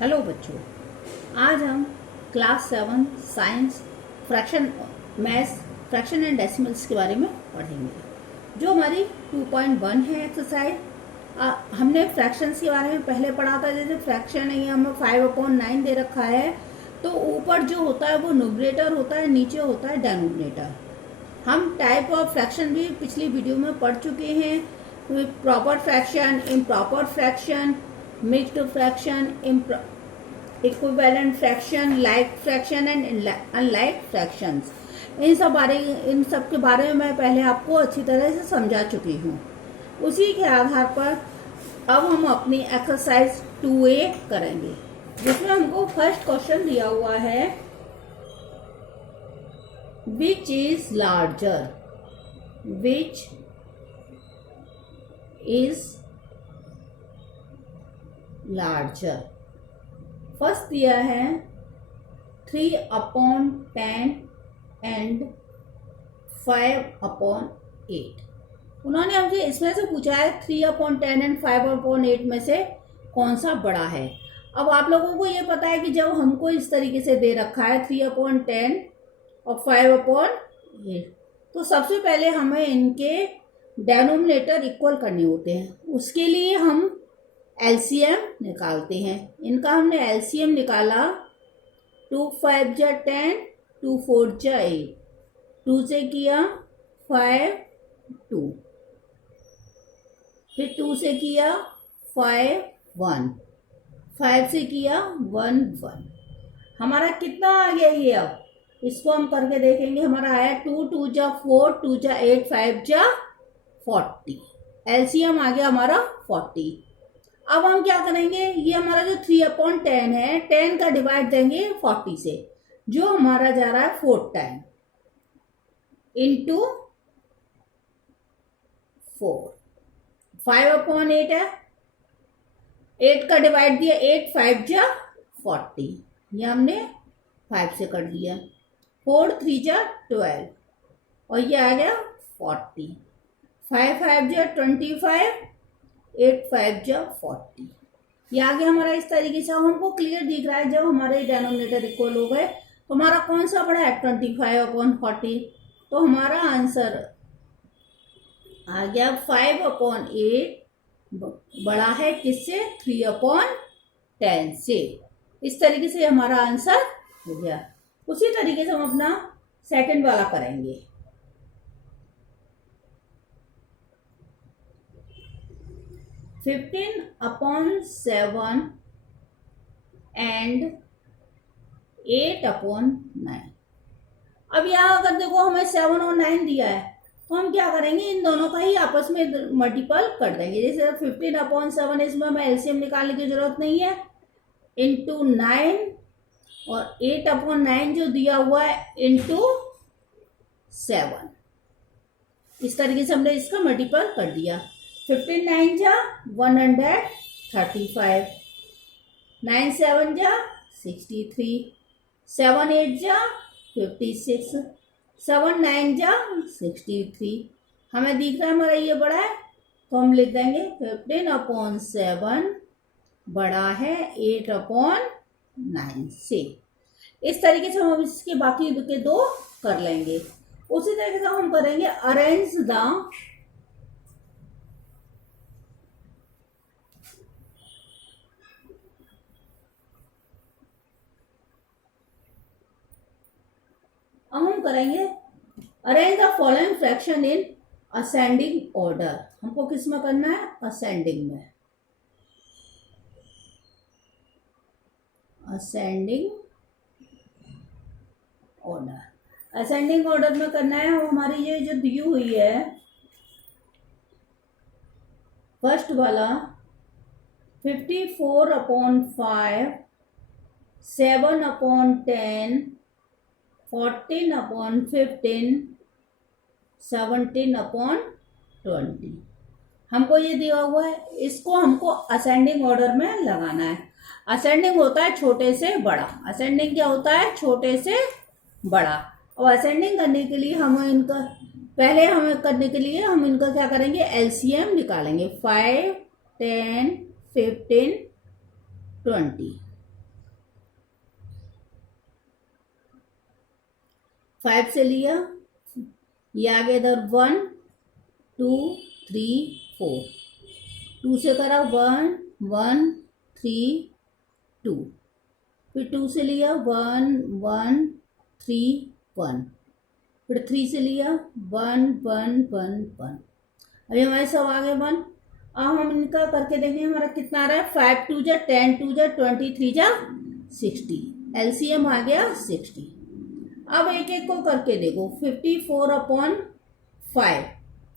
Hello बच्चों, आज हम class 7 science fraction maths fraction and decimals के बारे में पढ़ेंगे। जो हमारी 2.1 है एक्सरसाइज। हमने फ्रैक्शंस के बारे में पहले पढ़ा था। जैसे फ्रैक्शन है, हमें 5/9 दे रखा है, तो ऊपर जो होता है वो न्यूमरेटर होता है, नीचे होता है डिनोमिनेटर। हम टाइप ऑफ फ्रैक्शन भी पिछली वीडियो में पढ़ चुके हैं। Proper fraction, improper fraction, mixed fraction, equivalent fraction, like fraction and unlike fractions. इन सब के बारे में मैं पहले आपको अच्छी तरह से समझा चुकी हूँ। उसी के आधार पर अब हम अपनी एक्सरसाइज 2A करेंगे, जिसमें हमको फर्स्ट क्वेश्चन दिया हुआ है, which is larger, which is larger. First दिया है 3/10 एंड 5/8। उन्होंने हमसे इसमें से पूछा है 3/10 एंड 5/8 में से कौन सा बड़ा है। अब आप लोगों को ये पता है कि जब हमको इस तरीके से दे रखा है 3/10 और 5/8, तो सबसे पहले हमें इनके डेनोमिनेटर इक्वल करने होते हैं। उसके लिए हम एलसीएम निकालते हैं। इनका हमने एलसीएम निकाला, 2 5 जा 10, 2 4 जा 8, 2 से किया 5 2, फिर 2 से किया 5 1, 5 से किया 1 1। हमारा कितना आ गया ये? अब इसको हम करके देखेंगे। हमारा आया 2 2 जा 4, 2 जा 8, 5 जा 40। एलसीएम आ गया हमारा 40। अब हम क्या करेंगे, ये हमारा जो 3/10 है, 10 का डिवाइड देंगे 40 से, जो हमारा जा रहा है 4 टाइम इंटू 4। 5/8 है, 8 का डिवाइड दिया 8, 5 जा 40, ये हमने 5 से कर दिया। 4 3 जा 12 और ये आ गया 40। 5 5 जा 25, 8 5 जा 40। ये आ गया हमारा इस तरीके से। हमको क्लियर दिख रहा है जब हमारे डेनोमिनेटर इक्वल हो गए तो हमारा कौन सा बड़ा है, 25/40। तो हमारा आंसर आ गया 5/8 बड़ा है किससे, 3/10 से। इस तरीके से हमारा आंसर हो गया। उसी तरीके से हम अपना सेकंड वाला करेंगे। 15/7 एंड 8/9। अब यहाँ अगर देखो हमें 7 और 9 दिया है, तो हम क्या करेंगे, इन दोनों का ही आपस में मल्टीपल कर देंगे। जैसे 15/7, इसमें हमें एलसीएम निकालने की जरूरत नहीं है, इंटू 9, और 8/9 जो दिया हुआ है इंटू 7। इस तरीके से हमने इसका मल्टीपल कर दिया। 15 9 जा 135, 9 7 जा 63, 7 8 जा 56, 7 9 जा 63। हमें दिख रहा है हमारा ये बड़ा है, तो हम लिख देंगे 15/7 बड़ा है 8/9 से। इस तरीके से हम इसके बाकी के दो कर लेंगे। उसी तरीके से हम करेंगे arrange the arrange the following fraction in ascending order. हमको किस में करना है, असेंडिंग में। असेंडिंग ऑर्डर, असेंडिंग ऑर्डर में करना है। हमारी ये जो दी हुई है फर्स्ट वाला 54/5, 7/10, 14/15, 17/20। हमको ये दिया हुआ है, इसको हमको असेंडिंग ऑर्डर में लगाना है। असेंडिंग होता है छोटे से बड़ा। असेंडिंग क्या होता है, छोटे से बड़ा। और असेंडिंग करने के लिए हम इनका क्या करेंगे, एलसीएम निकालेंगे। 5 10 15 20। 5 से लिया, ये आ गया इधर 1 2 3 4, 2 से करा 1 1 3 2, फिर 2 से लिया 1 1 3 1, फिर 3 से लिया 1 1 1 1। अभी हमारे सब आ गए 1। अब हम इनका करके देखेंगे हमारा कितना आ रहा है। 5 2 जा 10 2 जा 23 जा 60, एलसीएम आ गया 60। अब एक एक को करके देखो। 54/5,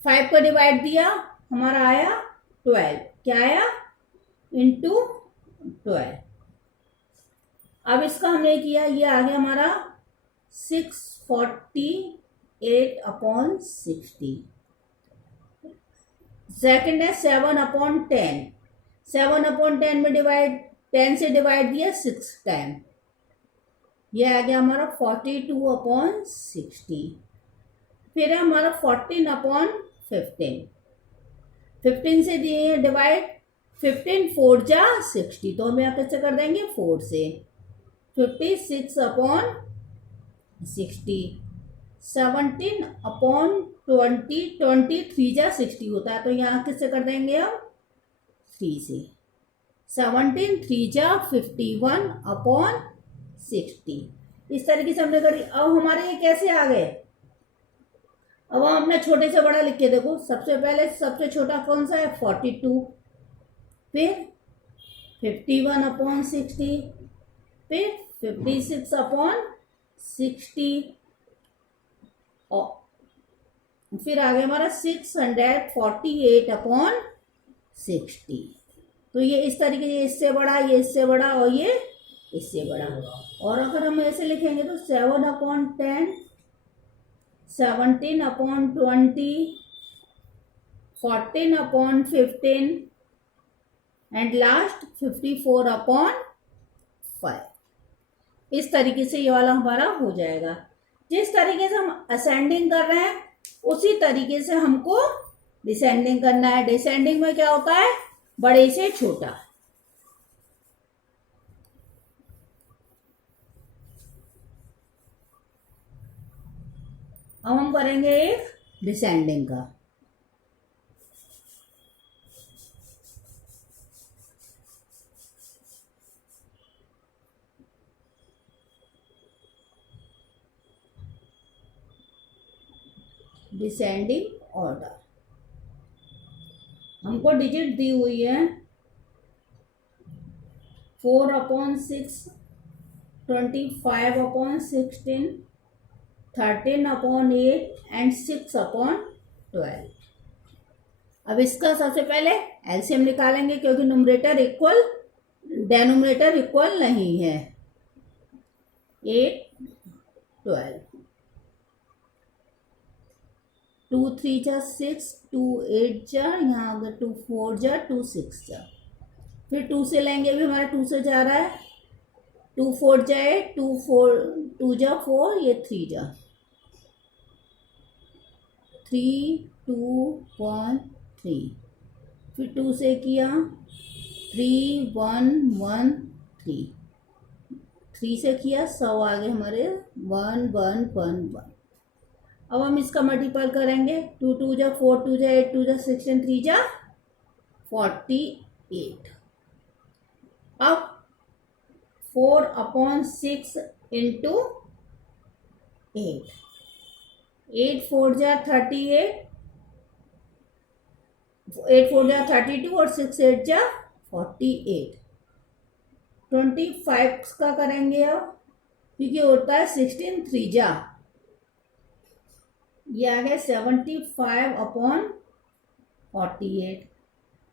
5 को डिवाइड दिया, हमारा आया 12। क्या आया? इंटू 12। अब इसका हमने किया, ये आ गया हमारा 648/60। सेकंड है 7/10, 7/10 में डिवाइड, 10 से डिवाइड दिया 6 टाइम, ये आ गया हमारा 42/60। फिर है हमारा 14/15, 15 से दिए डिवाइड, 15 4 जा 60, तो हम यहाँ कैसे कर देंगे 4 से। 56/60, 17/20, 23 जा 60 होता है, तो यहाँ किससे कर देंगे हम 3 से। 17 3 जा 51/60। इस तरीके से हमने करी। अब हमारे ये कैसे आ गए? अब हम अपने छोटे से बड़ा लिख के देखो। सबसे पहले सबसे छोटा कौन सा है? 42, फिर 51/60, फिर 56/60, और फिर आगे हमारा 648/60। तो ये इस तरीके से, इससे बड़ा, ये इससे बड़ा, और ये इससे बड़ा। और अगर हम ऐसे लिखेंगे तो 7/10, 17/20, 14/15 एंड लास्ट 54/5। इस तरीके से ये वाला हमारा हो जाएगा। जिस तरीके से हम असेंडिंग कर रहे हैं उसी तरीके से हमको डिसेंडिंग करना है। डिसेंडिंग में क्या होता है? बड़े से छोटा। अब हम करेंगे एक डिसेंडिंग का। डिसेंडिंग ऑर्डर, हमको डिजिट दी हुई है 4/6, 25/16, 13/8 एंड 6/12। अब इसका सबसे पहले एलसीएम निकालेंगे, क्योंकि न्यूमरेटर इक्वल डेनोमिनेटर इक्वल नहीं है। 8 12, 2 3 जा 6, 2 8 जा, यहाँ अगर 2 4 जा, 2 6 जा, फिर 2 से लेंगे, भी हमारा 2 से जा रहा है, 2 4 जाए, 2 4 2 जा 4, ये 3 जा, 3 2 1 3, फिर 2 से किया 3 1 1 3, 3 से किया 100 आगे हमारे 1 1 1 1। अब हम इसका मल्टीपल करेंगे। 2 2 जा 4, 2 जा 8, 2 जा 16, 3 जा 48। अब 4/6 इंटू 8, 8 4 जा 38, 8 4 जा 32 और 6 8 जा 48। 25 का करेंगे अब, क्योंकि होता है 16 3 जा, ये आ गया 75/48।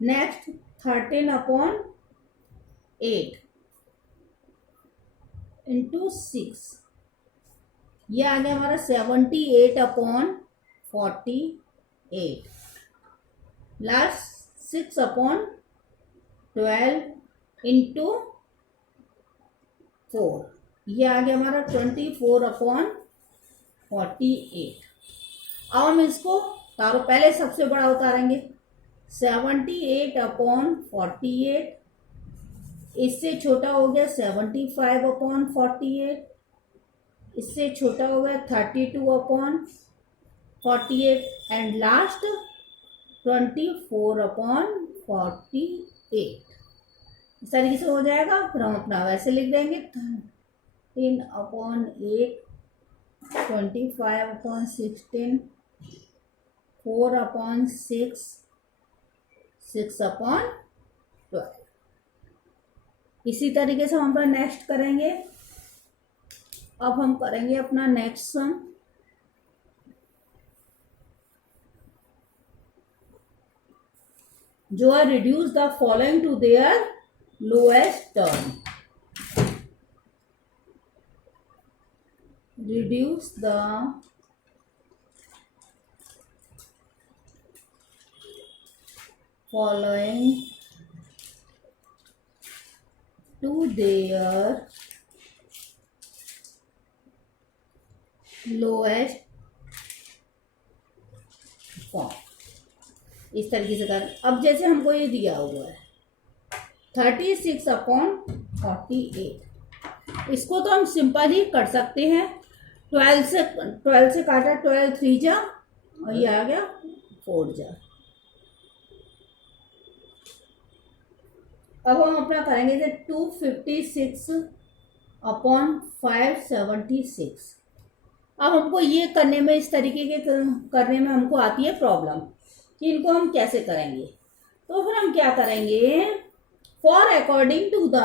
नेक्स्ट 13/8 इंटू 6, ये आ गया हमारा 78/48। लास्ट 6/12 इंटू 4, ये आ गया हमारा 24/48। अब हम इसको तारो पहले सबसे बड़ा उतारेंगे। 78/48, इससे छोटा हो गया 75/48, इससे छोटा हो गया 32/48 एंड लास्ट 24/48। इस तरीके से हो जाएगा। फिर हम अपना वैसे लिख देंगे 13/8, 25/16, 4/6, 6/12। इसी तरीके से हम अपना नेक्स्ट करेंगे। अब हम करेंगे अपना नेक्स्ट सम। जो है reduce the following to their lowest term. Reduce the following to their lowest form। इस तरीके से कर। अब जैसे हमको ये दिया हुआ है 36/48, इसको तो हम सिंपल ही कर सकते हैं। 12 से काटा, 12 3 जा और ये आ गया 4 जा। अब हम अपना करेंगे 256/576। अब हमको ये करने में, इस तरीके के करने में हमको आती है प्रॉब्लम कि इनको हम कैसे करेंगे। तो फिर हम क्या करेंगे, for according to the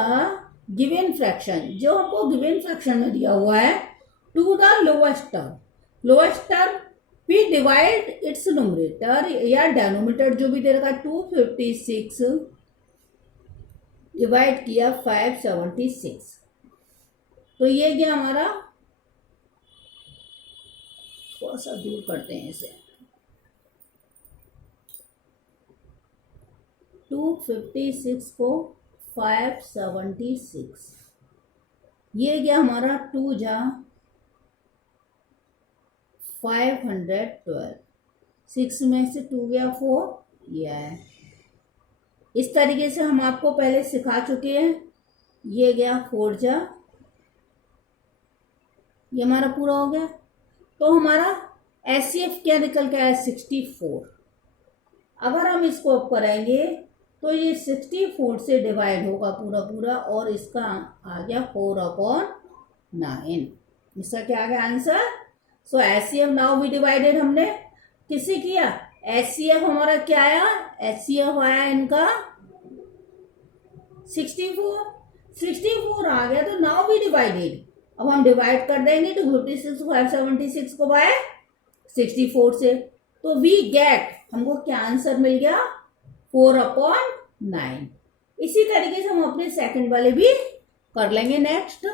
given fraction, जो हमको गिवन फ्रैक्शन में दिया हुआ है, to the lowest term we divide its numerator या डेनोमिनेटर जो भी दे रखा है। 256 डिवाइड किया 576, तो ये क्या हमारा, थोड़ा सा दूर करते हैं इसे, 256 को 576, ये गया हमारा 2 जा 512, 6 में से 2 गया 4, ये है। इस तरीके से हम आपको पहले सिखा चुके हैं। ये गया 4 जा, ये हमारा पूरा हो गया। तो हमारा HCF क्या निकल के आया, 64। अगर हम इसको अब करेंगे तो ये 64 से डिवाइड होगा पूरा और इसका आ गया 4/9। इसका क्या आ गया answer. So HCF now we divided, हमने किससे किया, HCF हमारा क्या आया, HCF आया इनका 64 आ गया। तो नाउ वी डिवाइडेड, अब हम डिवाइड कर देंगे 256 576 को बाय 64 से, तो वी गेट, हमको क्या आंसर मिल गया, 4/9। इसी तरीके से हम अपने सेकंड वाले भी कर लेंगे नेक्स्ट।